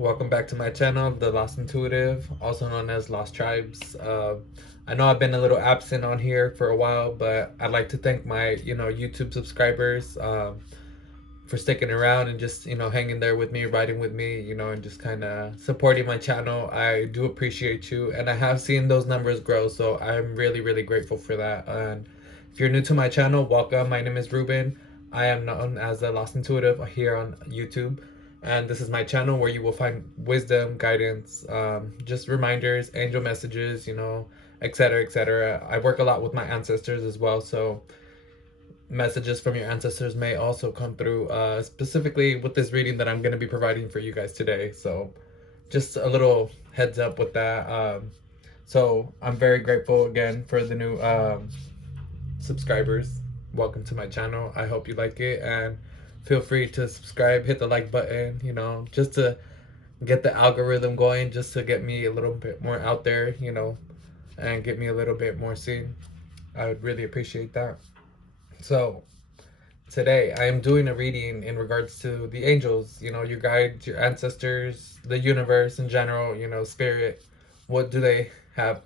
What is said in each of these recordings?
Welcome back to my channel, The Lost Intuitive, also known as Lost Tribes. I know I've been a little absent on here for a while, but I'd like to thank my, YouTube subscribers for sticking around and just, hanging there with me, riding with me, and just kind of supporting my channel. I do appreciate you, and I have seen those numbers grow, so I'm really, really grateful for that. And if you're new to my channel, welcome. My name is Ruben. I am known as The Lost Intuitive here on YouTube. And this is my channel where you will find wisdom, guidance, just reminders, angel messages, etc., etc. I work a lot with my ancestors as well, so messages from your ancestors may also come through, specifically with this reading that I'm going to be providing for you guys today. So, just a little heads up with that. So, I'm very grateful again for the new subscribers. Welcome to my channel. I hope you like it, and feel free to subscribe, hit the like button, just to get the algorithm going, just to get me a little bit more out there, and get me a little bit more seen. I would really appreciate that. So, today I am doing a reading in regards to the angels, your guides, your ancestors, the universe in general, spirit. What do they have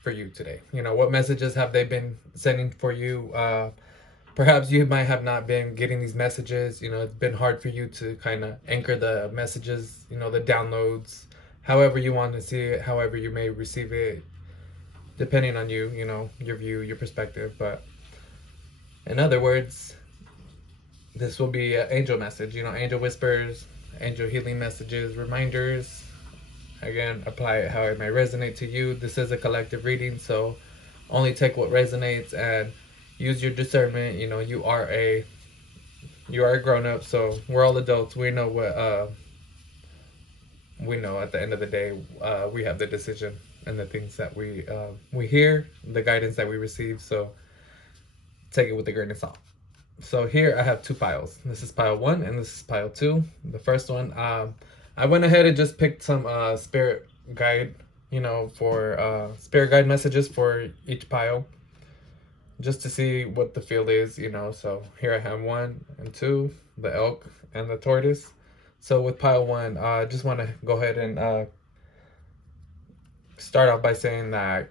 for you today? What messages have they been sending for you? Perhaps you might have not been getting these messages. It's been hard for you to kind of anchor the messages, the downloads, however you want to see it, however you may receive it, depending on you, your view, your perspective. But in other words, this will be an angel message, angel whispers, angel healing messages, reminders. Again, apply it how it may resonate to you. This is a collective reading, so only take what resonates and use your discernment. You are a grown up, so we're all adults. We know what we know. At the end of the day, we have the decision and the things that we hear, the guidance that we receive. So take it with a grain of salt. So here I have two piles. This is pile one and this is pile two. The first one, I went ahead and just picked some spirit guide, for spirit guide messages for each pile, just to see what the feel is, So here I have one and two, the elk and the tortoise. So with pile one, I just want to go ahead and start off by saying that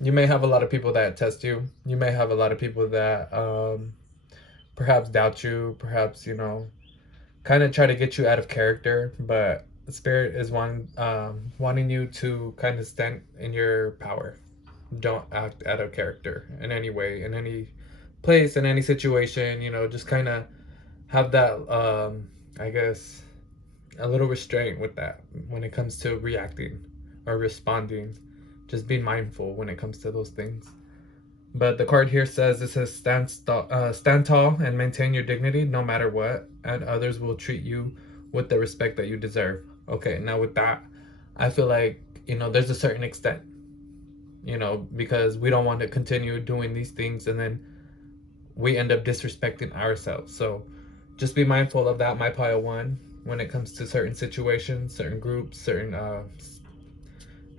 you may have a lot of people that test you. You may have a lot of people that perhaps doubt you, perhaps, kind of try to get you out of character, but the spirit is wanting you to kind of stand in your power. Don't act out of character in any way, in any place, in any situation. Just kind of have that, I guess, a little restraint with that when it comes to reacting or responding. Just be mindful when it comes to those things. But the card here says, it says stand tall and maintain your dignity no matter what, and others will treat you with the respect that you deserve. Okay, now with that, I feel like, there's a certain extent, because we don't want to continue doing these things and then we end up disrespecting ourselves. So just be mindful of that, my pile one, when it comes to certain situations, certain groups, certain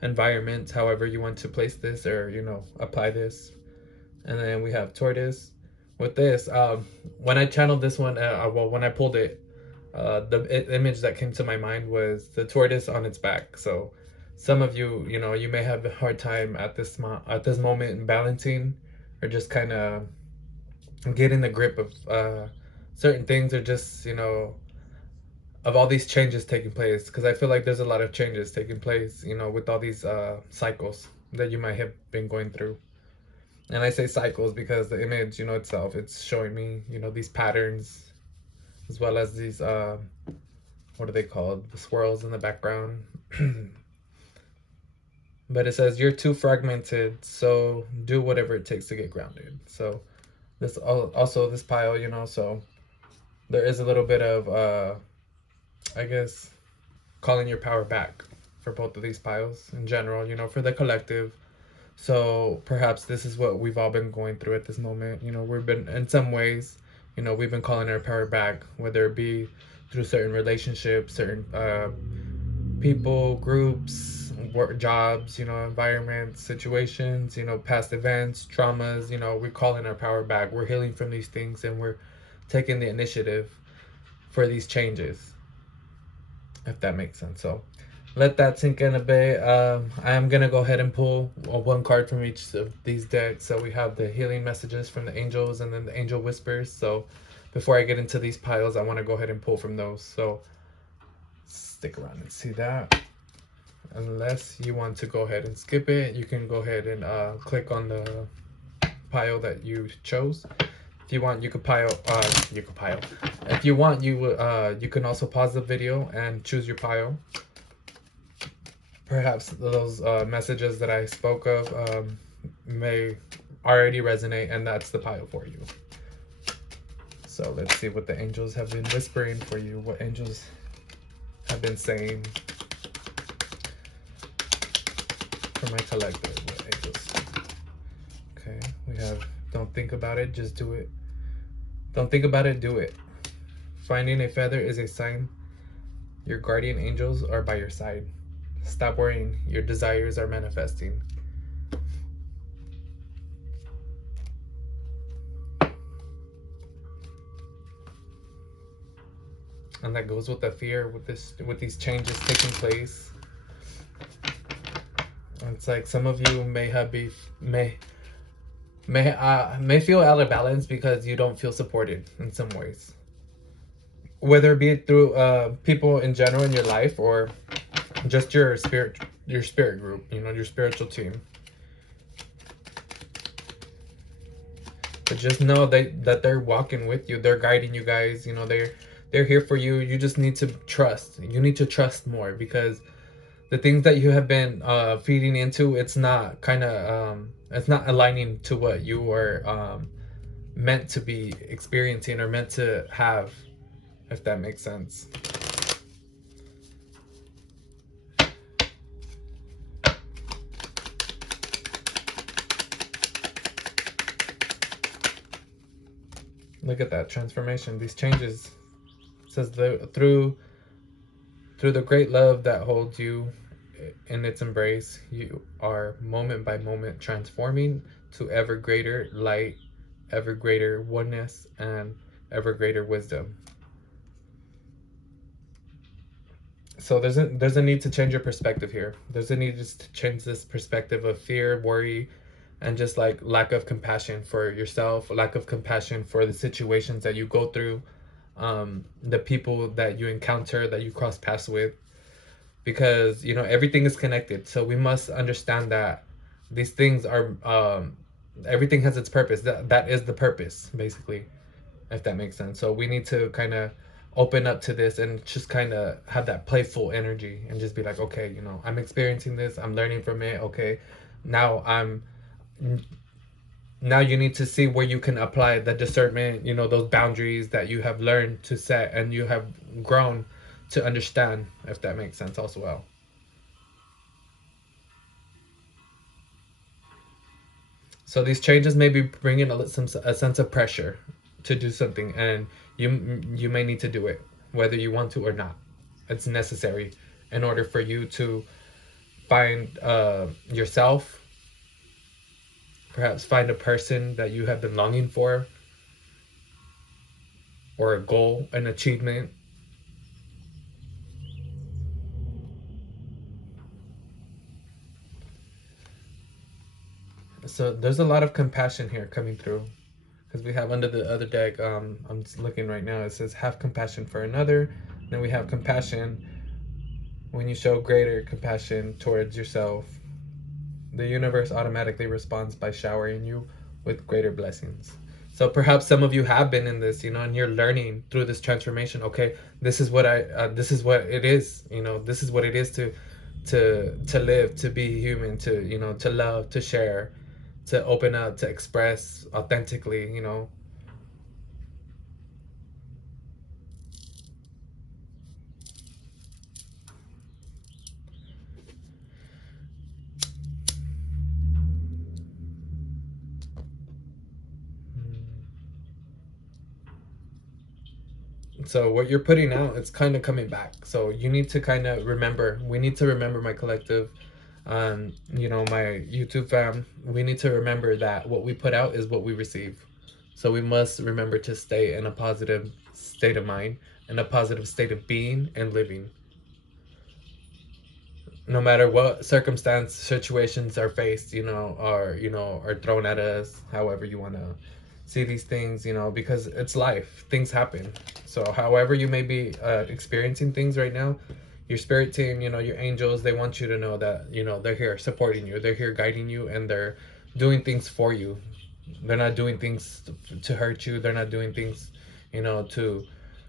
environments, however you want to place this or, apply this. And then we have tortoise. With this, when I channeled this one, well, when I pulled it, the image that came to my mind was the tortoise on its back. So some of you, you may have a hard time at this moment in balancing, or just kind of getting the grip of certain things, or just, of all these changes taking place. Because I feel like there's a lot of changes taking place, with all these cycles that you might have been going through. And I say cycles because the image, itself, it's showing me, these patterns, as well as these, what are they called? The swirls in the background. But it says, you're too fragmented, so do whatever it takes to get grounded. So this also this pile, so there is a little bit of, I guess, calling your power back for both of these piles in general, for the collective. So perhaps this is what we've all been going through at this moment. We've been, in some ways, we've been calling our power back, whether it be through certain relationships, certain people, groups, work, jobs, environments, situations, past events, traumas. We're calling our power back. We're healing from these things, and we're taking the initiative for these changes. if that makes sense. So let that sink in a bit. I'm gonna go ahead and pull one card from each of these decks. So we have the healing messages from the angels and then the angel whispers. So before I get into these piles, I want to go ahead and pull from those. So stick around and see that. Unless you want to go ahead and skip it, you can go ahead and click on the pile that you chose. If you want, you could pile. You could pile. If you want, you can also pause the video and choose your pile. Perhaps those messages that I spoke of may already resonate, and that's the pile for you. So let's see what the angels have been whispering for you. What angels have been saying for my collective. What angels? Okay, we have don't think about it, just do it. Don't think about it, do it. Finding a feather is a sign your guardian angels are by your side. Stop worrying, your desires are manifesting. And that goes with the fear with these changes taking place. It's like some of you may feel out of balance because you don't feel supported in some ways, whether it be through people in general in your life or just your spirit group, you know, your spiritual team. But just know that they're walking with you, they're guiding you guys, you know, they're here for you. You just need to trust. You need to trust more, because the things that you have been feeding into, it's not aligning to what you are meant to be experiencing or meant to have, if that makes sense. Look at that transformation, these changes. It says through the great love that holds you in its embrace, you are moment by moment transforming to ever greater light, ever greater oneness, and ever greater wisdom. So there's a need to change your perspective here. There's a need just to change this perspective of fear, worry, and just like lack of compassion for yourself, lack of compassion for the situations that you go through, the people that you encounter, that you cross paths with, because you know everything is connected. So we must understand that these things are everything has its purpose. That is the purpose, basically, if that makes sense. So we need to kind of open up to this and just kind of have that playful energy and just be like, okay, you know, I'm experiencing this, I'm learning from it. Okay, now now you need to see where you can apply the discernment, you know, those boundaries that you have learned to set and you have grown to understand, if that makes sense also well. So these changes may be bringing a sense of pressure to do something, and you may need to do it whether you want to or not. It's necessary in order for you to find yourself, perhaps find a person that you have been longing for, or a goal, an achievement. So there's a lot of compassion here coming through, because we have under the other deck, I'm just looking right now, it says have compassion for another. Then we have compassion when you show greater compassion towards yourself. The universe automatically responds by showering you with greater blessings. So perhaps some of you have been in this, you know, and you're learning through this transformation. Okay, this is what this is what it is, you know, this is what it is to live, to be human, to, you know, to love, to share, to open up, to express authentically, you know. So what you're putting out, it's kind of coming back. So you need to kind of remember, we need to remember, my collective, you know, my YouTube fam, we need to remember that what we put out is what we receive. So we must remember to stay in a positive state of mind, in a positive state of being and living. no matter what circumstance, situations are faced, are thrown at us, however you want to see these things, because it's life, things happen. So however you may be experiencing things right now, your spirit team, your angels, they want you to know that, they're here supporting you, they're here guiding you, and they're doing things for you. They're not doing things to hurt you. They're not doing things, to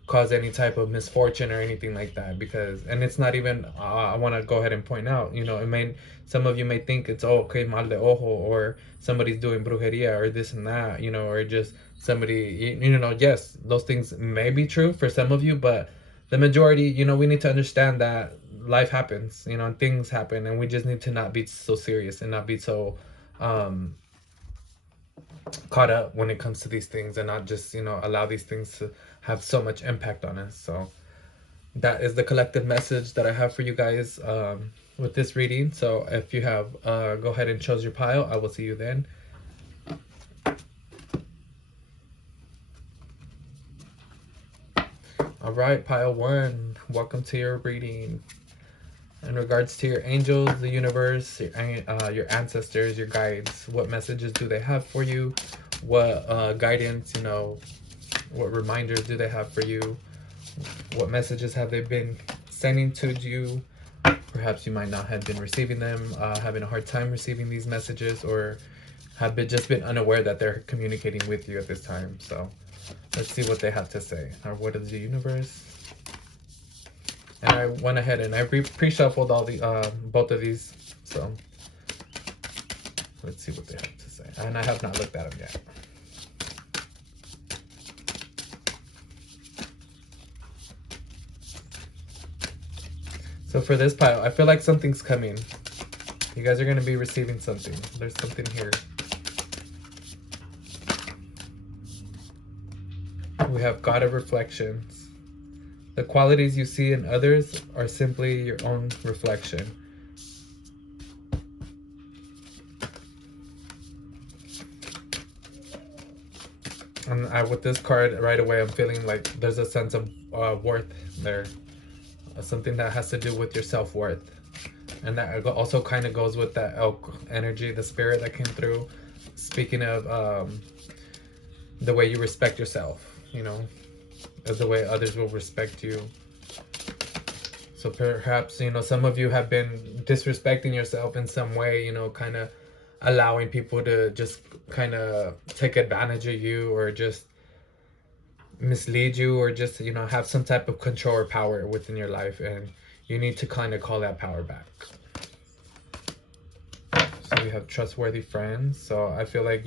cause any type of misfortune or anything like that. Because, and it's not even. I want to go ahead and point out. It may, some of you may think it's, oh, okay, mal de ojo, or somebody's doing brujeria or this and that, or just somebody. Yes, those things may be true for some of you, but the majority, we need to understand that life happens, and things happen, and we just need to not be so serious and not be so um caught up when it comes to these things, and not just allow these things to have so much impact on us. So that is the collective message that I have for you guys with this reading. So if you have go ahead and choose your pile, I will see you then. All right, pile 1, welcome to your reading. In regards to your angels, the universe, your ancestors, your guides, what messages do they have for you? What guidance, what reminders do they have for you? What messages have they been sending to you? Perhaps you might not have been receiving them, having a hard time receiving these messages, or have just been unaware that they're communicating with you at this time. So let's see what they have to say. Or what is the universe? And I went ahead and I pre-shuffled all the both of these. So let's see what they have to say. And I have not looked at them yet. So for this pile, I feel like something's coming. You guys are going to be receiving something. There's something here. We have God of Reflections. The qualities you see in others are simply your own reflection. And with this card, right away, I'm feeling like there's a sense of worth there. Something that has to do with your self-worth. And that also kind of goes with that elk energy, the spirit that came through. Speaking of the way you respect yourself, as the way others will respect you. So perhaps, some of you have been disrespecting yourself in some way, kind of allowing people to just kind of take advantage of you, or just mislead you, or just, have some type of control or power within your life. And you need to kind of call that power back. So we have trustworthy friends. So I feel like,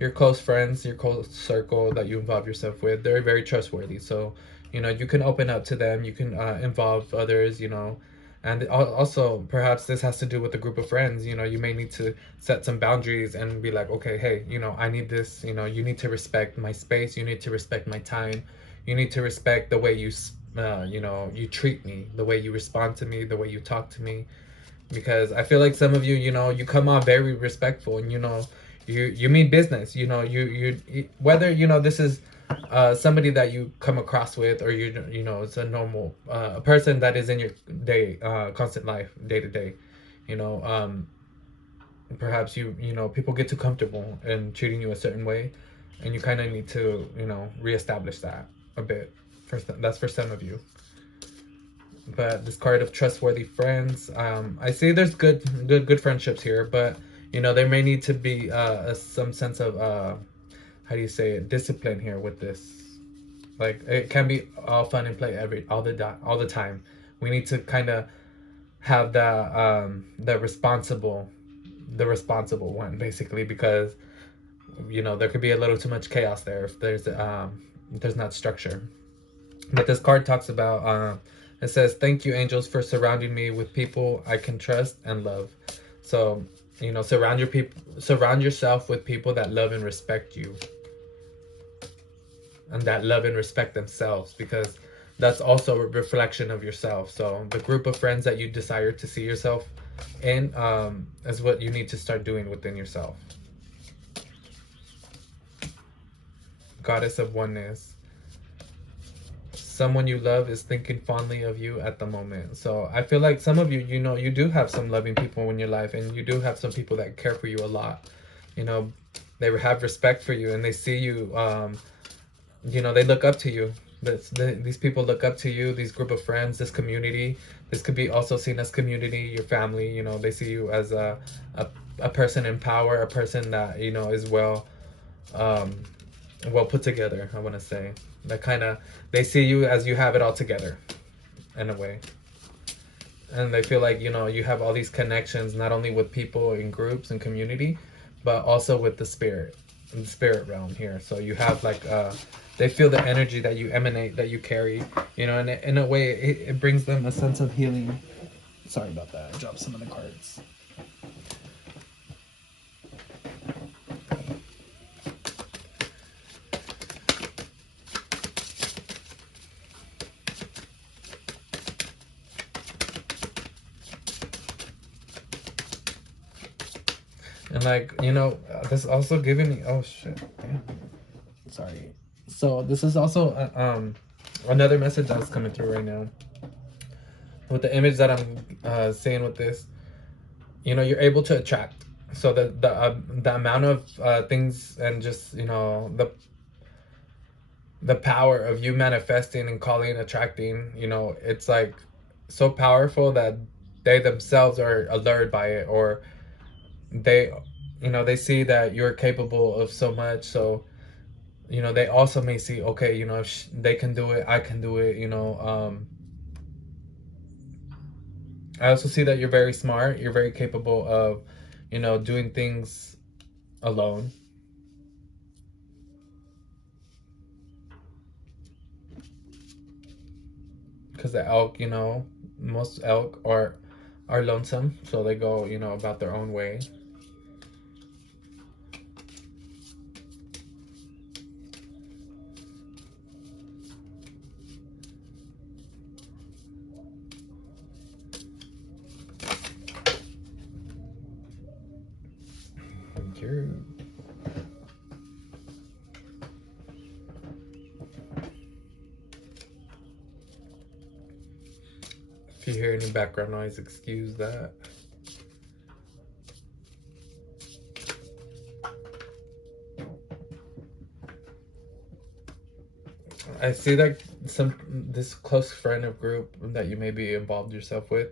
your close friends, your close circle that you involve yourself with, they're very trustworthy. So, you can open up to them, you can involve others, and also perhaps this has to do with a group of friends. You may need to set some boundaries and be like, okay, hey, I need this, you need to respect my space, you need to respect my time, you need to respect the way you you treat me, the way you respond to me, the way you talk to me. Because I feel like some of you, you come off very respectful, and you mean business. You whether this is somebody that you come across with, or it's a normal person that is in your day constant life, day to day. Perhaps people get too comfortable in treating you a certain way, and you kind of need to reestablish that a bit. That's for some of you. But this card of trustworthy friends, I see there's good friendships here, but there may need to be some sense of how do you say it, discipline here with this. Like, it can be all fun and play all the time. We need to kind of have the responsible one, basically, because there could be a little too much chaos there if there's not structure. But this card talks about it says, thank you, angels, for surrounding me with people I can trust and love. So, surround yourself with people that love and respect you, and that love and respect themselves, because that's also a reflection of yourself. So the group of friends that you desire to see yourself in is what you need to start doing within yourself. Goddess of Oneness. someone you love is thinking fondly of you at the moment. So I feel like some of you, you do have some loving people in your life, and you do have some people that care for you a lot. You know, they have respect for you, and they see you. They look up to you. These people look up to you. These group of friends, this community. This could be also seen as community, your family. They see you as a, a person in power, a person that is um, well put together. I want to say that kind of they see you as you have it all together, in a way, and they feel like you have all these connections not only with people in groups and community, but also with the spirit realm here. So you have like they feel the energy that you emanate, that you carry, and in a way it brings them a sense of healing. Sorry about that, I dropped some of the cards. And like, this also giving me, oh shit, damn. Sorry. So this is also another message that's coming through right now with the image that I'm seeing with this. You're able to attract. So the amount of things, and just the power of you manifesting and calling, attracting, it's like so powerful that they themselves are allured by it, or they they see that you're capable of so much. So they also may see, okay, if they can do it, I can do it. I also see that you're very smart, you're very capable of doing things alone, because the elk, most elk are lonesome, so they go about their own way. Thank you. If you hear any background noise, excuse that. I see like this close friend of group that you may be involved yourself with.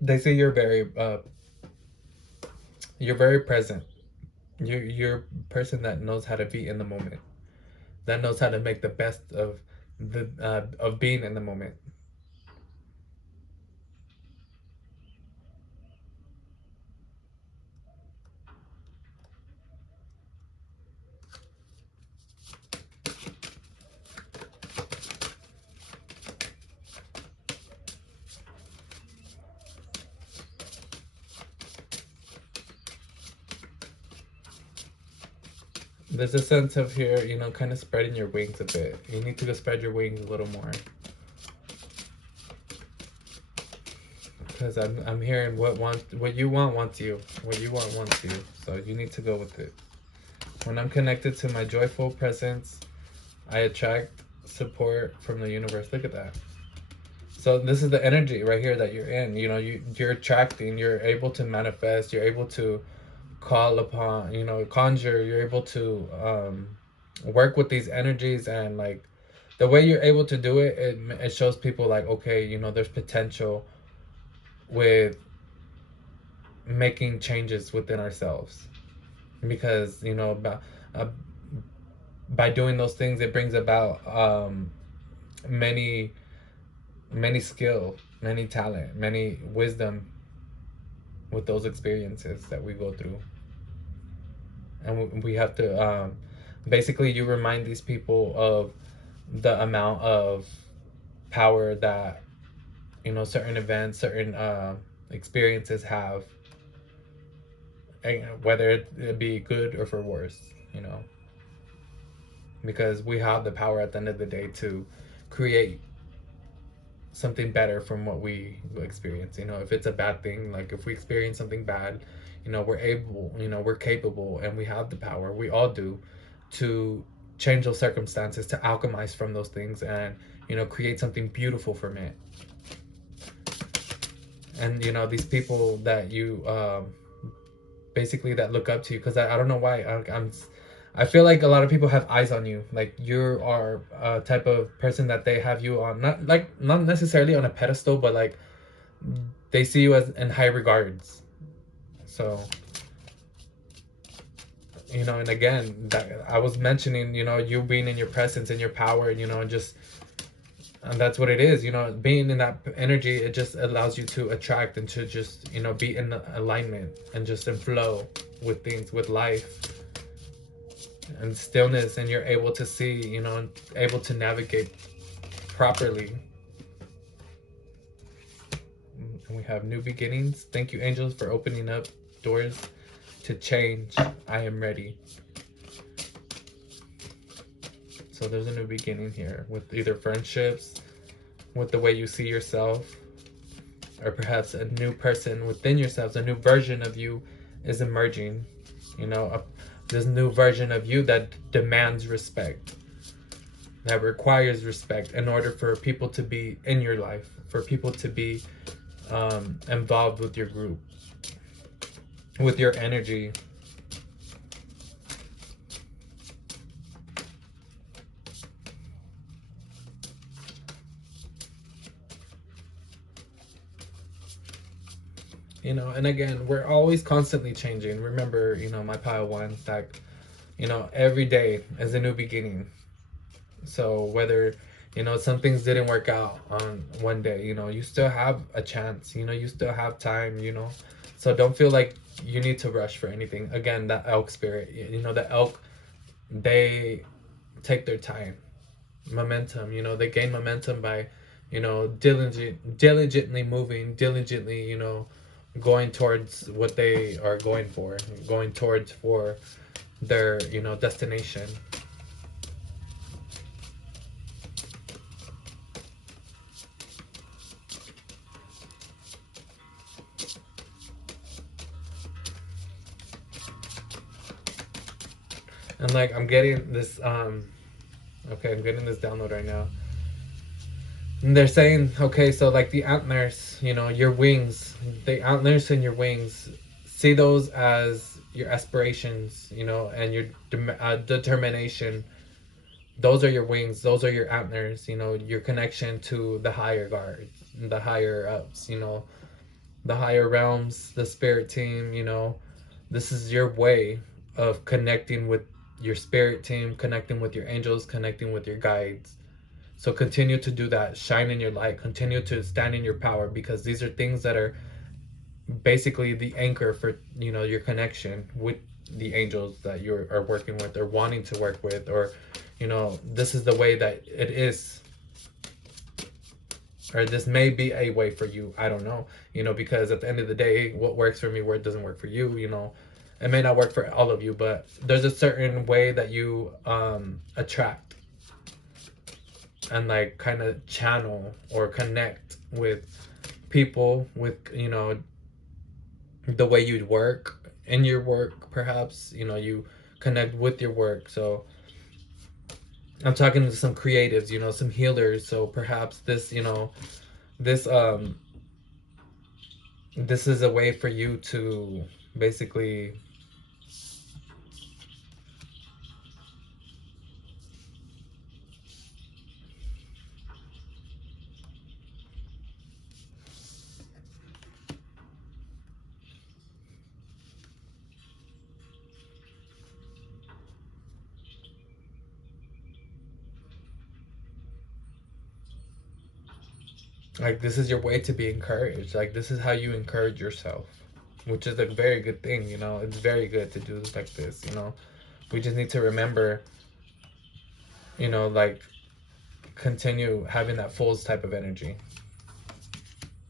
They say you're very present. You're a person that knows how to be in the moment. That knows how to make the best of being in the moment. There's a sense of here, kind of spreading your wings a bit. You need to go spread your wings a little more. Because I'm hearing what you want wants you. What you want wants you. So you need to go with it. When I'm connected to my joyful presence, I attract support from the universe. Look at that. So this is the energy right here that you're in. You're attracting, you're able to manifest, you're able to call upon, conjure, you're able to work with these energies. And like the way you're able to do it, it shows people like, okay, there's potential with making changes within ourselves, because uh, by doing those things, it brings about many skill, many talent, many wisdom with those experiences that we go through. And we have to basically, you remind these people of the amount of power that certain events, certain experiences have, and whether it be good or for worse, because we have the power at the end of the day to create something better from what we experience. If it's a bad thing, like if we experience something bad, we're able, we're capable, and we have the power, we all do, to change those circumstances, to alchemize from those things, and create something beautiful from it. And these people that you basically that look up to you, because I don't know why I feel like a lot of people have eyes on you. Like, you are a type of person that they have you on, not necessarily on a pedestal, but like they see you as in high regards. So and again, that I was mentioning, you being in your presence, in your power, just, and that's what it is. Being in that energy, it just allows you to attract and to just be in alignment and just in flow with things, with life and stillness, and you're able to see, able to navigate properly. And we have new beginnings. Thank you, angels, for opening up doors to change. I am ready. So there's a new beginning here with either friendships, with the way you see yourself, or perhaps a new person within yourselves, a new version of you is emerging. This new version of you that demands respect, that requires respect in order for people to be in your life, for people to be involved with your group, with your energy. And again, we're always constantly changing. Remember, my pile one, that every day is a new beginning. So whether some things didn't work out on one day, you still have a chance. You still have time. So don't feel like you need to rush for anything. Again, that elk spirit, the elk, they take their time. Momentum, they gain momentum by diligently moving, diligently going towards what they are going for, going towards for their destination. And like, I'm getting this okay, I'm getting this download right now. And they're saying, okay, so like the antlers, your wings, the antlers in your wings, see those as your aspirations, and your determination. Those are your wings, those are your antlers, your connection to the higher guards, the higher ups, the higher realms, the spirit team. This is your way of connecting with your spirit team, connecting with your angels, connecting with your guides. So continue to do that. Shine in your light. Continue to stand in your power, because these are things that are basically the anchor for your connection with the angels that you are working with or wanting to work with, or this is the way that it is, or this may be a way for you. I don't know, because at the end of the day, what works for me, where it doesn't work for you, it may not work for all of you, but there's a certain way that you attract and like kind of channel or connect with people, with the way you'd work in your work. Perhaps you connect with your work. So I'm talking to some creatives, some healers. So perhaps this this this is a way for you to basically like, this is your way to be encouraged. Like, this is how you encourage yourself, which is a very good thing. It's very good to do like this. We just need to remember, like, continue having that Fool's type of energy,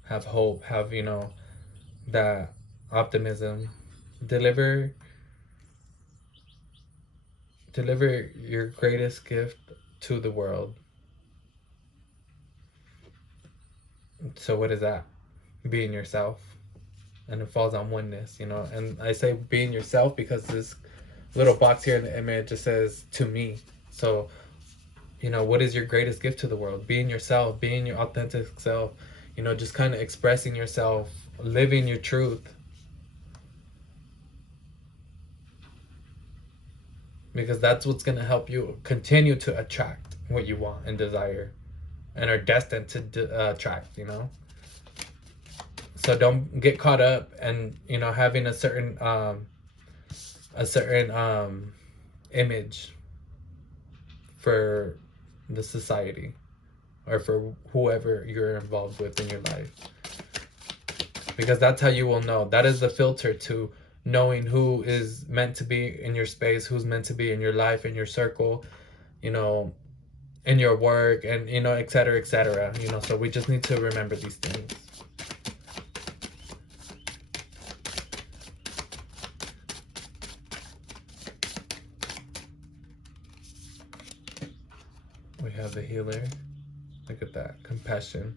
have hope, have that optimism, deliver your greatest gift to the world. So what is that? Being yourself. And it falls on oneness. And I say being yourself because this little box here in the image just says, to me. So, what is your greatest gift to the world? Being yourself, being your authentic self, just kind of expressing yourself, living your truth. Because that's what's going to help you continue to attract what you want and desire and are destined to attract. So don't get caught up and, having a certain image for the society or for whoever you're involved with in your life, because that's how you will know. That is the filter to knowing who is meant to be in your space, who's meant to be in your life, in your circle, you know in your work, and et cetera, et cetera. So we just need to remember these things. We have the healer. Look at that compassion.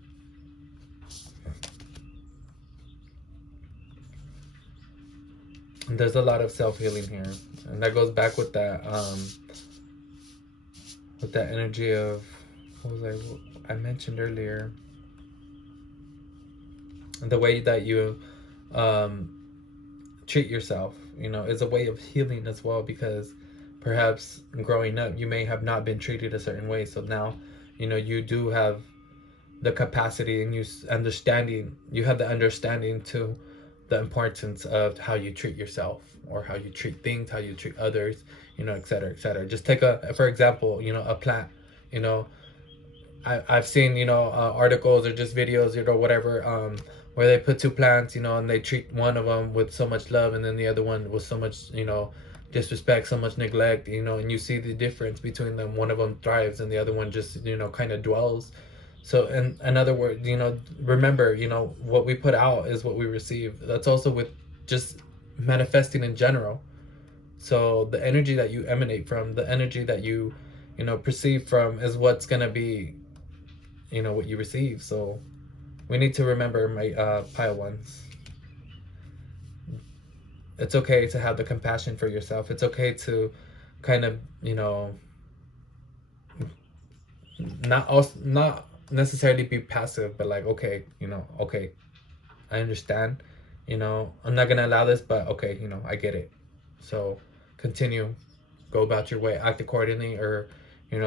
And there's a lot of self-healing here, and that goes back with that energy of, what was I mentioned earlier, the way that you um, treat yourself, is a way of healing as well, because perhaps growing up you may have not been treated a certain way, so now you do have the capacity, and you have the understanding to the importance of how you treat yourself, or how you treat things, how you treat others, et cetera, et cetera. Just take for example, a plant. you know I've seen articles or just videos, whatever, where they put two plants, and they treat one of them with so much love, and then the other one with so much disrespect, so much neglect, and you see the difference between them. One of them thrives and the other one just kind of dwells. So, in other words, remember, what we put out is what we receive. That's also with just manifesting in general. So the energy that you emanate from, the energy that you perceive from, is what's gonna be what you receive. So we need to remember, my pile ones. It's okay to have the compassion for yourself. It's okay to kind of not necessarily be passive, but like, okay, okay, I understand. I'm not gonna allow this, but okay, I get it. So continue, go about your way, act accordingly, or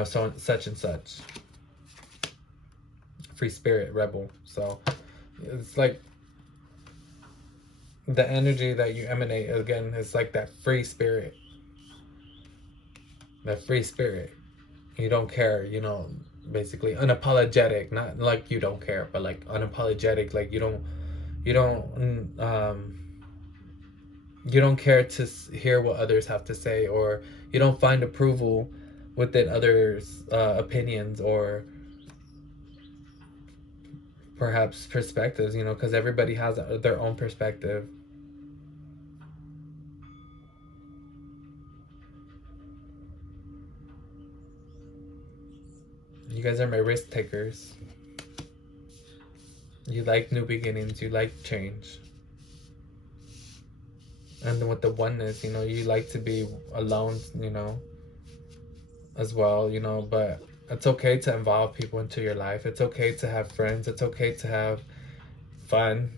so such and such. Free spirit rebel. So it's like the energy that you emanate, again, is like that free spirit. That free spirit. You don't care, basically unapologetic. Not like you don't care, but like unapologetic. Like you don't care to hear what others have to say, or you don't find approval within others' opinions, or perhaps perspectives, because everybody has their own perspective. You guys are my risk takers. You like new beginnings, you like change. And with the oneness, you like to be alone, as well, but it's okay to involve people into your life. It's okay to have friends. It's okay to have fun.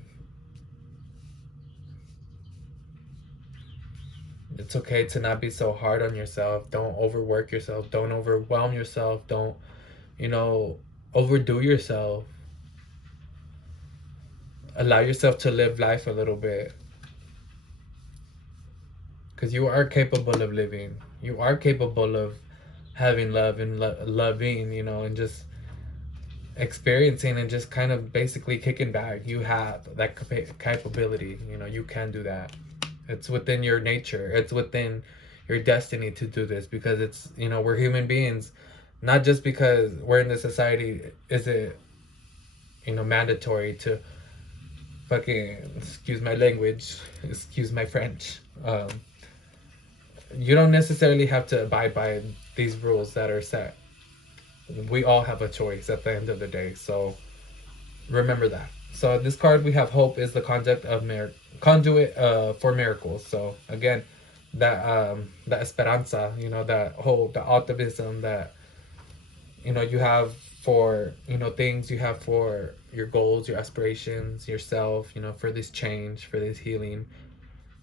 It's okay to not be so hard on yourself. Don't overwork yourself. Don't overwhelm yourself. Don't, overdo yourself. Allow yourself to live life a little bit. Because you are capable of living. You are capable of having love and loving, and just experiencing and just kind of basically kicking back. You have that capability. You can do that. It's within your nature. It's within your destiny to do this, because it's, we're human beings. Not just because we're in this society is it, mandatory to fucking, excuse my language, excuse my French. You don't necessarily have to abide by these rules that are set. We all have a choice at the end of the day. So remember that. So this card we have, hope is the conduit for miracles. So again, that esperanza, you know, that hope, the optimism that, you know, you have for, you know, things you have for your goals, your aspirations, yourself, you know, for this change, for this healing,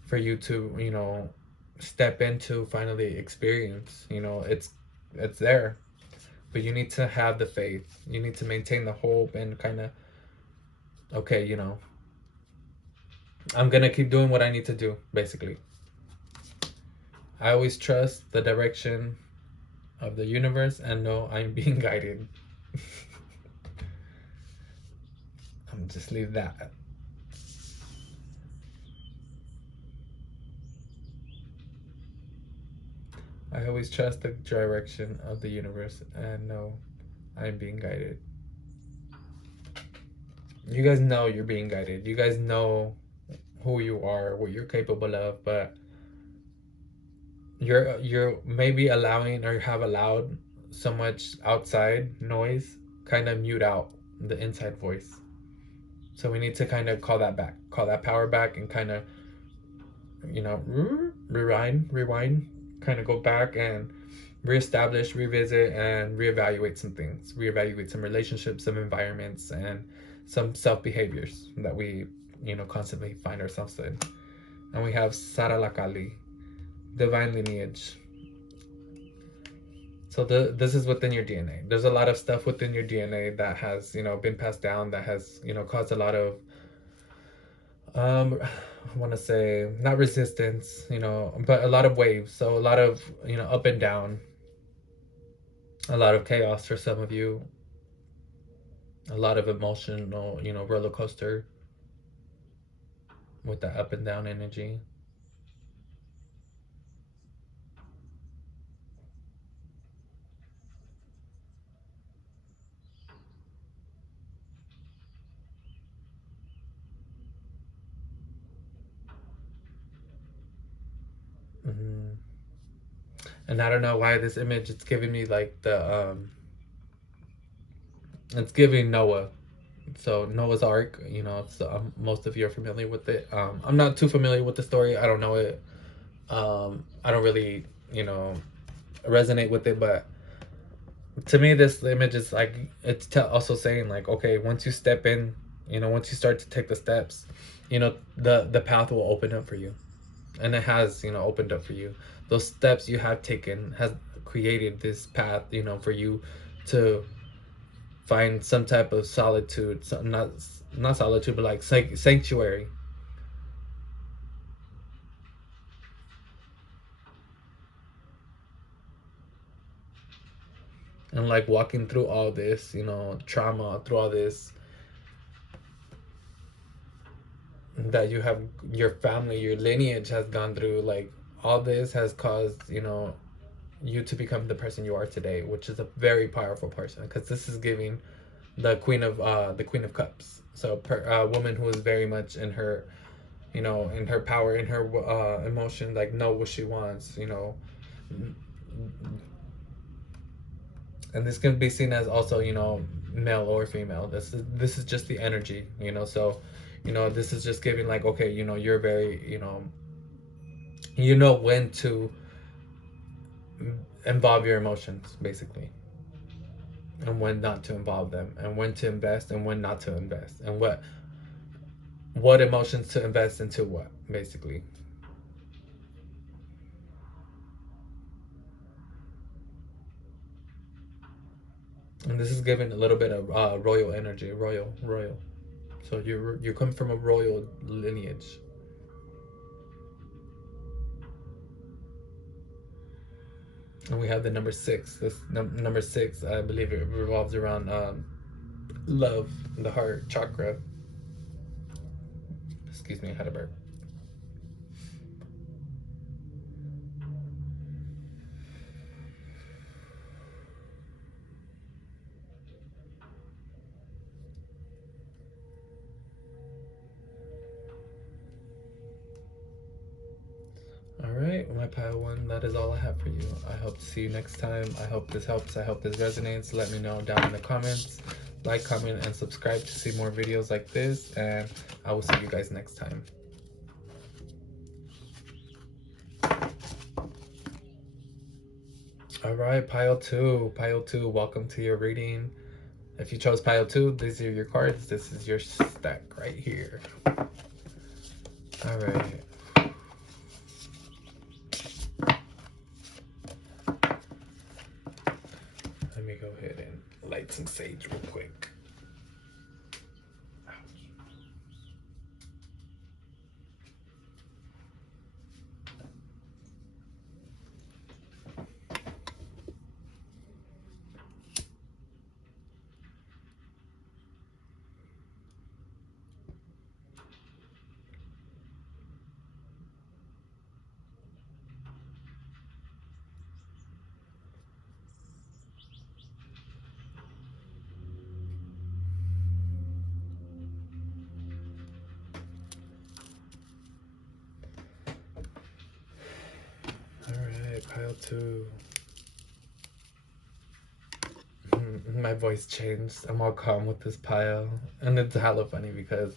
for you to, you know, step into, finally experience. You know, it's there, but you need to have the faith, you need to maintain the hope, and kind of, okay, you know, I'm gonna keep doing what I need to do, basically. I always trust the direction of the universe and know I'm being guided. I'm just leave that. I always trust the direction of the universe and know I'm being guided. You guys know you're being guided. You guys know who you are, what you're capable of, but you're maybe allowing, or have allowed, so much outside noise kind of mute out the inside voice. So we need to kind of call that back, call that power back, and kind of, you know, rewind, kind of go back and reestablish, revisit, and reevaluate some things, reevaluate some relationships, some environments, and some self behaviors that we, you know, constantly find ourselves in. And we have Sara Lakali, divine lineage. So this is within your DNA. There's a lot of stuff within your DNA that has, you know, been passed down, that has, you know, caused a lot of I want to say not resistance, you know, but a lot of waves. So a lot of, you know, up and down, a lot of chaos for some of you, a lot of emotional, you know, roller coaster with that up and down energy. Hmm. And I don't know why this image, it's giving me like it's giving Noah. So Noah's Ark, you know, so most of you are familiar with it. I'm not too familiar with the story. I don't know it. I don't really, you know, resonate with it. But to me, this image is like, it's also saying like, okay, once you step in, you know, once you start to take the steps, you know, the path will open up for you, and it has, you know, opened up for you. Those steps you have taken has created this path, you know, for you to find some type of solitude, not solitude, but like sanctuary. And like walking through all this, you know, trauma, through all this that you have, your family, your lineage has gone through, like all this has caused, you know, you to become the person you are today, which is a very powerful person, because this is giving the queen of cups. So a woman who is very much in her, you know, in her power, in her emotion, like know what she wants, you know. And this can be seen as also, you know, male or female. This is just the energy, you know. So, you know, this is just giving like, okay, you know, you're very, you know when to involve your emotions, basically, and when not to involve them, and when to invest and when not to invest, and what emotions to invest into what, basically. And this is giving a little bit of royal energy, royal. So you come from a royal lineage. And we have the number six. This number six, I believe it revolves around love, the heart chakra. Excuse me, I had a burp. All right, my Padawan, that is all I have for you. I hope to see you next time. I hope this helps. I hope this resonates. Let me know down in the comments. Like, comment, and subscribe to see more videos like this. And I will see you guys next time. All right, pile two. Pile two, welcome to your reading. If you chose pile two, these are your cards. This is your stack right here. All right. Let me go ahead and light some sage real quick. Alright, pile two. My voice changed. I'm all calm with this pile. And it's hella funny because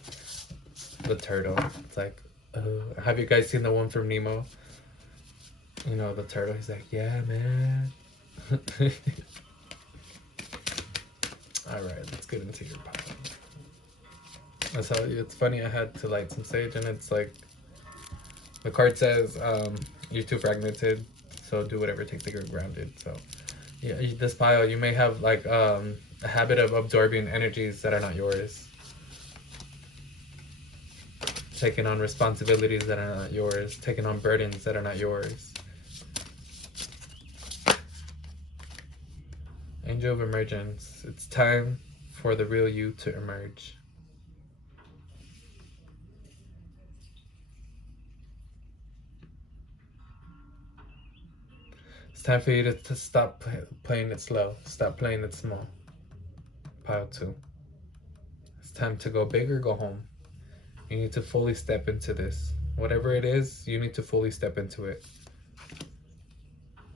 the turtle. It's like, have you guys seen the one from Nemo? You know, the turtle. He's like, yeah, man. Alright, let's get into your pile. That's how it's funny. I had to light some sage, and it's like the card says, you're too fragmented, so do whatever it takes to get grounded. So yeah, this pile, you may have like a habit of absorbing energies that are not yours, taking on responsibilities that are not yours, taking on burdens that are not yours. Angel of Emergence. It's time for the real you to emerge. It's time for you to stop playing it slow. Stop playing it small. Pile two. It's time to go big or go home. You need to fully step into this. Whatever it is, you need to fully step into it.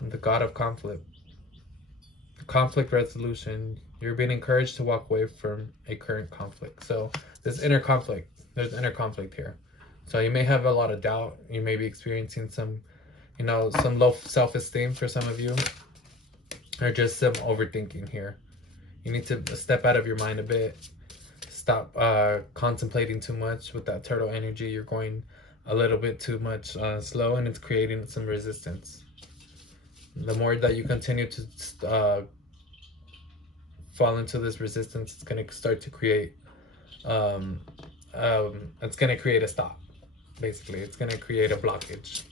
The God of Conflict. Conflict resolution. You're being encouraged to walk away from a current conflict. So this inner conflict, there's inner conflict here. So you may have a lot of doubt. You may be experiencing some, some low self-esteem for some of you, or just some overthinking here. You need to step out of your mind a bit. Stop contemplating too much with that turtle energy. You're going a little bit too much slow, and it's creating some resistance. The more that you continue to fall into this resistance, it's going to start to create it's going to create a stop. Basically, it's going to create a blockage.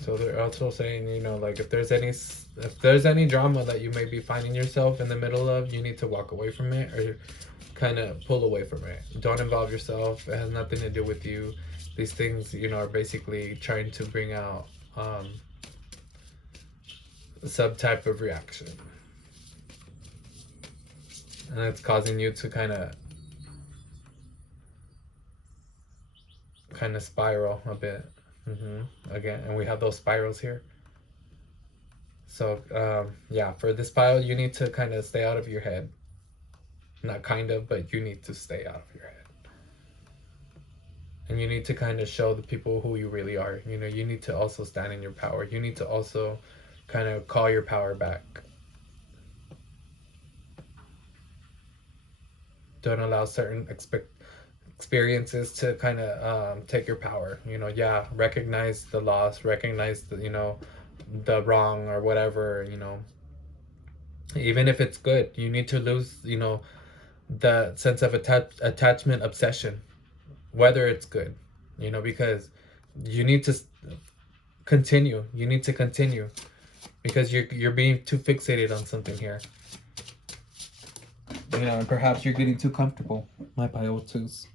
So they're also saying, like if there's any drama that you may be finding yourself in the middle of, you need to walk away from it or kind of pull away from it. Don't involve yourself. It has nothing to do with you. These things, are basically trying to bring out some type of reaction. And it's causing you to kind of spiral a bit. Again, and we have those spirals here. So yeah, for this pile, you need to kind of stay out of your head. Not kind of, but you need to stay out of your head. And you need to kind of show the people who you really are. You need to also stand in your power. You need to also kind of call your power back. Don't allow certain experiences to kind of take your power. Yeah, recognize the loss, recognize the, the wrong or whatever, even if it's good, you need to lose, the sense of attachment obsession, whether it's good, because you need to continue. You need to continue because you're being too fixated on something here. And perhaps you're getting too comfortable. My pile twos.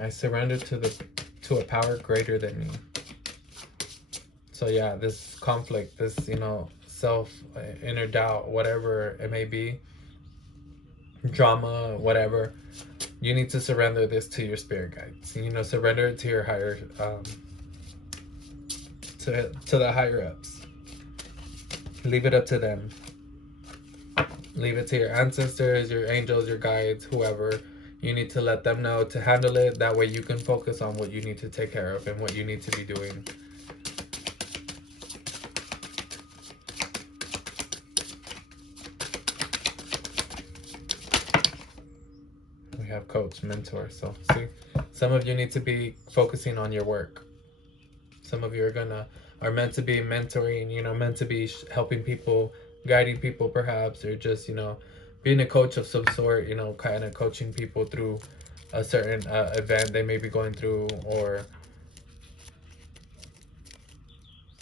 I surrender to a power greater than me. So yeah, this conflict, this, self, inner doubt, whatever it may be, drama, whatever, you need to surrender this to your spirit guides. Surrender it to your higher, to the higher ups. Leave it up to them. Leave it to your ancestors, your angels, your guides, whoever. You need to let them know to handle it. That way you can focus on what you need to take care of and what you need to be doing. We have coach, mentor. So see, some of you need to be focusing on your work. Some of you are meant to be mentoring, meant to be helping people, guiding people perhaps, or just, being a coach of some sort, kind of coaching people through a certain event they may be going through, or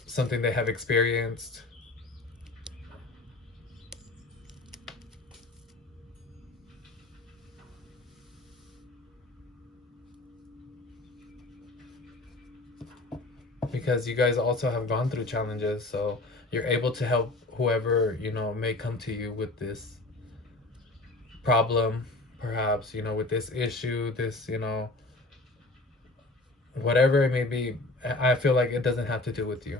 something they have experienced. Because you guys also have gone through challenges, so you're able to help whoever, may come to you with this problem, perhaps, with this issue, this, whatever it may be. I feel like it doesn't have to do with you.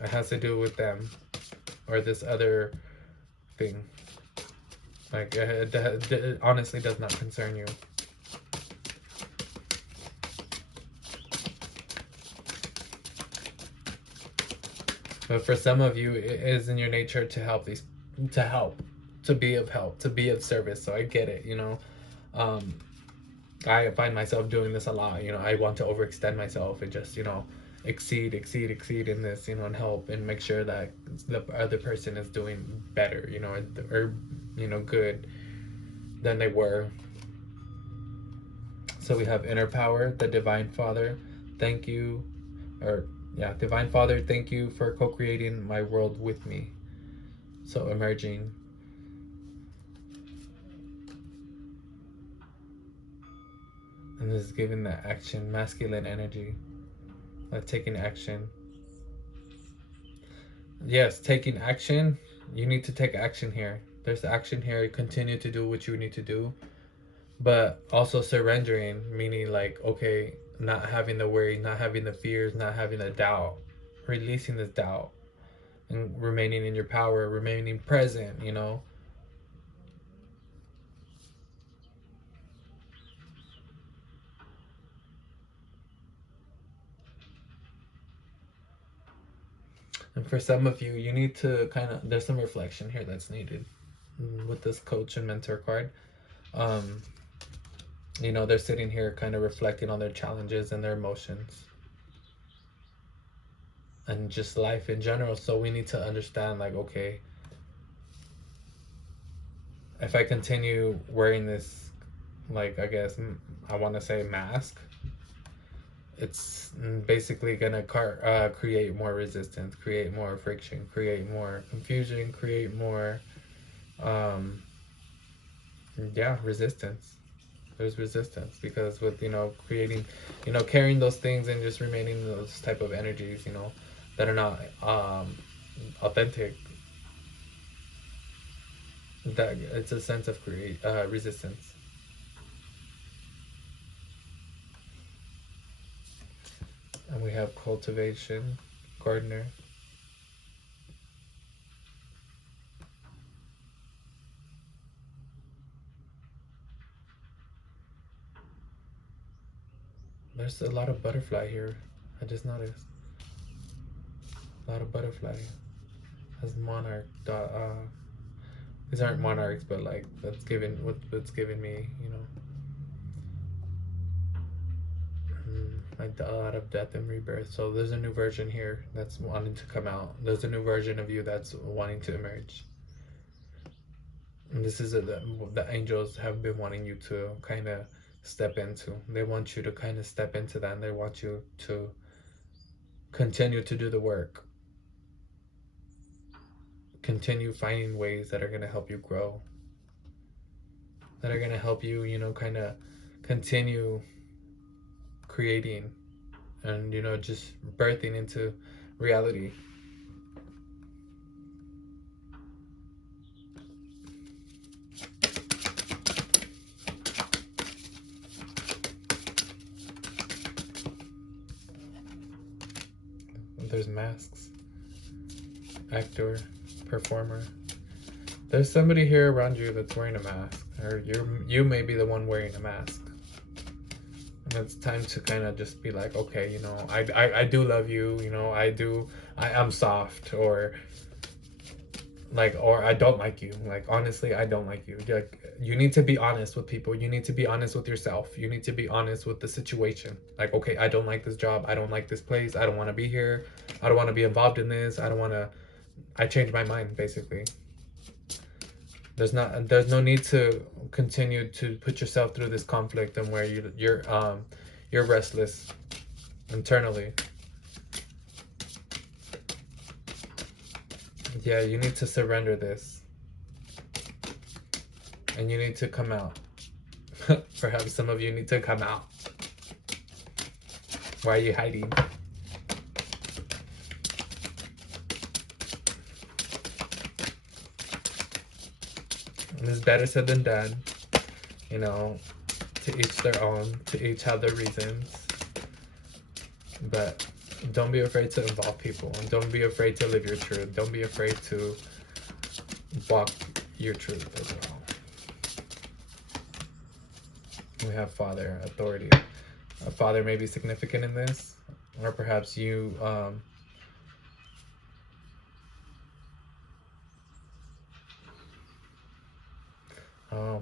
It has to do with them or this other thing. Like, it honestly does not concern you. But for some of you, it is in your nature to help to be of help, to be of service. So I get it, Um, I find myself doing this a lot. I want to overextend myself and just, exceed in this, and help and make sure that the other person is doing better, or good than they were. So we have inner power, the divine father. Thank you, or yeah, divine father, thank you for co-creating my world with me. So emerging. And this is giving the action, masculine energy, like taking action. Yes, taking action. You need to take action here. There's action here. Continue to do what you need to do, but also surrendering, meaning like, okay, not having the worry, not having the fears, not having the doubt, releasing this doubt, and remaining in your power, remaining present. And for some of you, you need to there's some reflection here that's needed with this coach and mentor card. Um, they're sitting here kind of reflecting on their challenges and their emotions and just life in general. So we need to understand, like, okay, if I continue wearing this, like, I guess I want to say mask, it's basically gonna create more resistance, create more friction, create more confusion, create more, um, yeah, resistance. There's resistance because with creating, carrying those things and just remaining those type of energies, that are not authentic. That it's a sense of create resistance. And we have cultivation, gardener. There's a lot of butterfly here. I just noticed a lot of butterfly. As monarch. These aren't monarchs, but like what's given me, like a lot of death and rebirth. So there's a new version here that's wanting to come out. There's a new version of you that's wanting to emerge. And this is the angels have been wanting you to kind of step into. They want you to kind of step into that, and they want you to continue to do the work. Continue finding ways that are going to help you grow, that are going to help you, kind of continue creating and, just birthing into reality. There's masks. Actor, performer. There's somebody here around you that's wearing a mask, or you may be the one wearing a mask. And it's time to kind of just be like, okay, you know, I do love you, you know, I am soft, or like, or I don't like you. Like, honestly, I don't like you. Like, you need to be honest with people. You need to be honest with yourself. You need to be honest with the situation. Like, okay, I don't like this job. I don't like this place. I don't want to be here. I don't want to be involved in this. I don't want to. I changed my mind, basically. There's no need to continue to put yourself through this conflict and where you're restless internally. Yeah, you need to surrender this. And you need to come out. Perhaps some of you need to come out. Why are you hiding? And it's better said than done. You know, to each their own, to each have their reasons. But don't be afraid to involve people. And don't be afraid to live your truth. Don't be afraid to walk your truth as well. We have Father, authority. A father may be significant in this, or perhaps you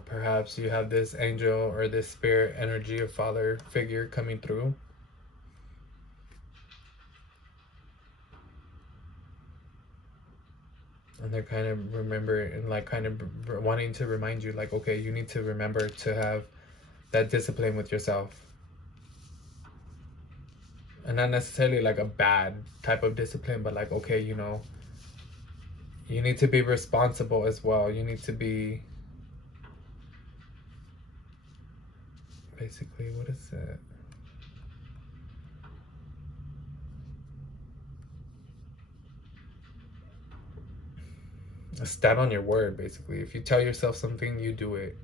perhaps you have this angel or this spirit energy of father figure coming through. And they're kind of remembering, like kind of wanting to remind you, like, okay, you need to remember to have that discipline with yourself. And not necessarily like a bad type of discipline, but like, okay, you know, you need to be responsible as well. You need to be, basically, what is it? Stand on your word, basically. If you tell yourself something, you do it.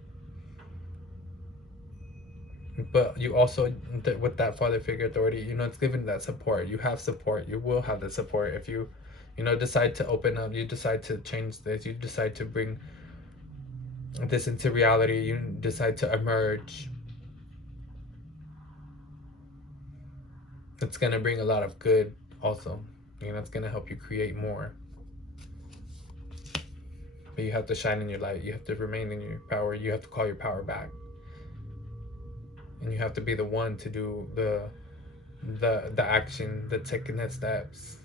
But you also, with that father figure authority, you know, it's given that support. You have support. You will have the support if you, you know, decide to open up. You decide to change this. You decide to bring this into reality. You decide to emerge. It's gonna bring a lot of good. Also, you know, it's gonna help you create more. But you have to shine in your light. You have to remain in your power. You have to call your power back. And you have to be the one to do the action, the taking the steps.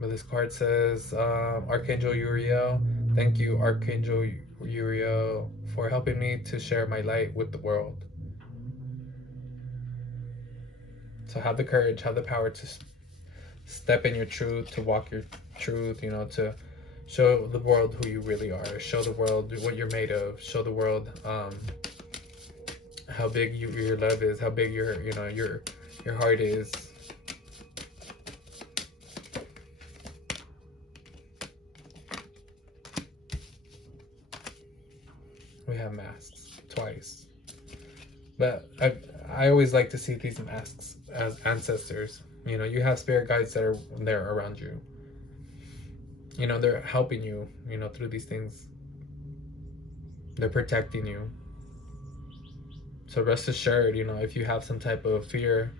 But this card says, Archangel Uriel, thank you, Archangel Uriel, for helping me to share my light with the world. So have the courage, have the power to step in your truth, to walk your truth, you know, to show the world who you really are, show the world what you're made of, show the world how big your love is, how big your, you know, your heart is. We have masks twice, but I always like to see these masks as ancestors. You know, you have spirit guides that are there around you. You know, they're helping you, you know, through these things. They're protecting you. So rest assured, you know, if you have some type of fear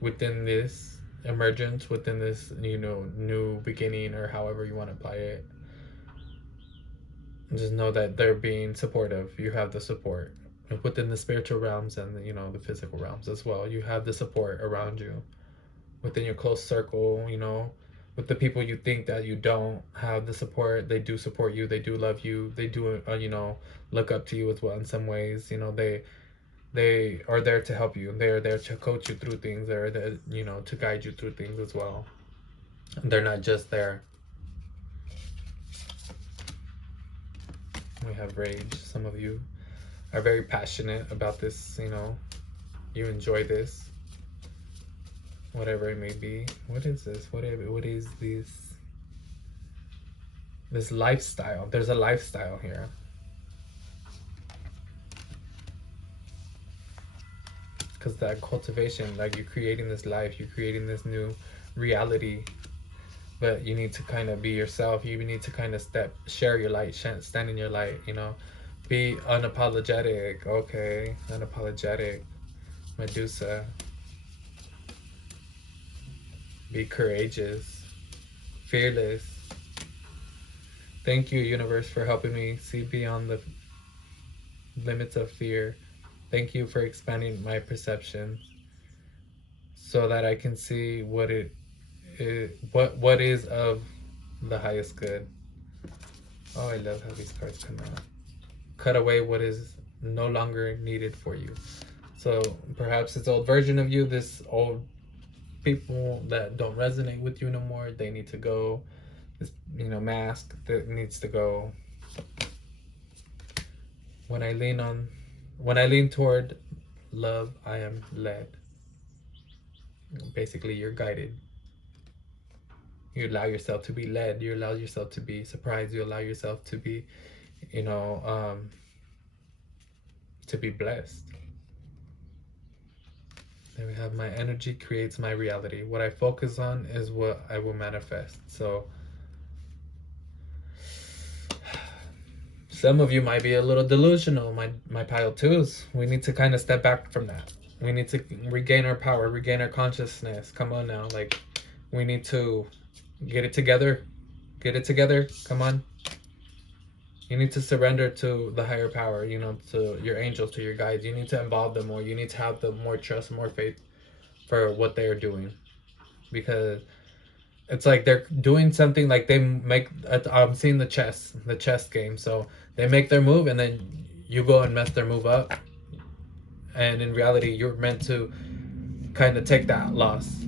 within this emergence, within this, you know, new beginning, or however you want to apply it, just know that they're being supportive. You have the support within the spiritual realms and, you know, the physical realms as well. You have the support around you within your close circle, you know, with the people you think that you don't have the support. They do support you. They do love you. They do, you know, look up to you as well in some ways. You know, they are there to help you. They're there to coach you through things. They're there, you know, to guide you through things as well. They're not just there. We have rage. Some of you are very passionate about this, you know, you enjoy this. whatever it may be. What is this? What is this lifestyle? There's a lifestyle here. Because that cultivation, like you're creating this life, you're creating this new reality, but you need to kind of be yourself. You need to kind of share your light, stand in your light, you know, be unapologetic. Okay, unapologetic. Medusa. Be courageous, fearless. Thank you, universe, for helping me see beyond the limits of fear. Thank you for expanding my perception so that I can see what is of the highest good. Oh, I love how these cards come out. Cut away what is no longer needed for you. So perhaps this old version of you, this old people that don't resonate with you no more, they need to go. This, you know, mask that needs to go. When I lean toward love, I am led. Basically, you're guided. You allow yourself to be led. You allow yourself to be surprised. You allow yourself to be, you know, to be blessed. Then we have my energy creates my reality. What I focus on is what I will manifest. So some of you might be a little delusional, my pile twos. We need to kind of step back from that. We need to regain our power, regain our consciousness. Come on now, like we need to get it together. Get it together. Come on. You need to surrender to the higher power, you know, to your angels, to your guides. You need to involve them more. You need to have the more trust, more faith for what they're doing. Because it's like they're doing something, like they make, I'm seeing the chess game. So they make their move and then you go and mess their move up. And in reality, you're meant to kind of take that loss,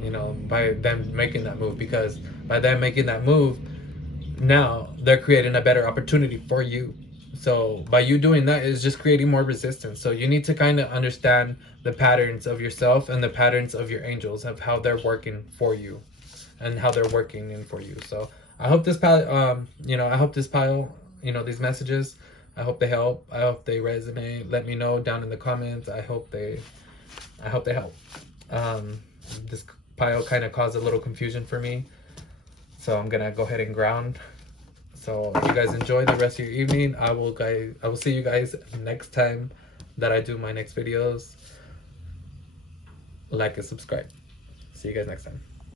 you know, by them making that move. Because by them making that move, now they're creating a better opportunity for you. So by you doing that is just creating more resistance. So you need to kind of understand the patterns of yourself and the patterns of your angels, of how they're working for you and how they're working in for you. So I hope this pile, you know, I hope this pile, you know, these messages, I hope they help. I hope they resonate. Let me know down in the comments. I hope they help. This pile kind of caused a little confusion for me, so I'm gonna go ahead and ground. So you guys enjoy the rest of your evening. I will see you guys next time that I do my next videos. Like and subscribe. See you guys next time.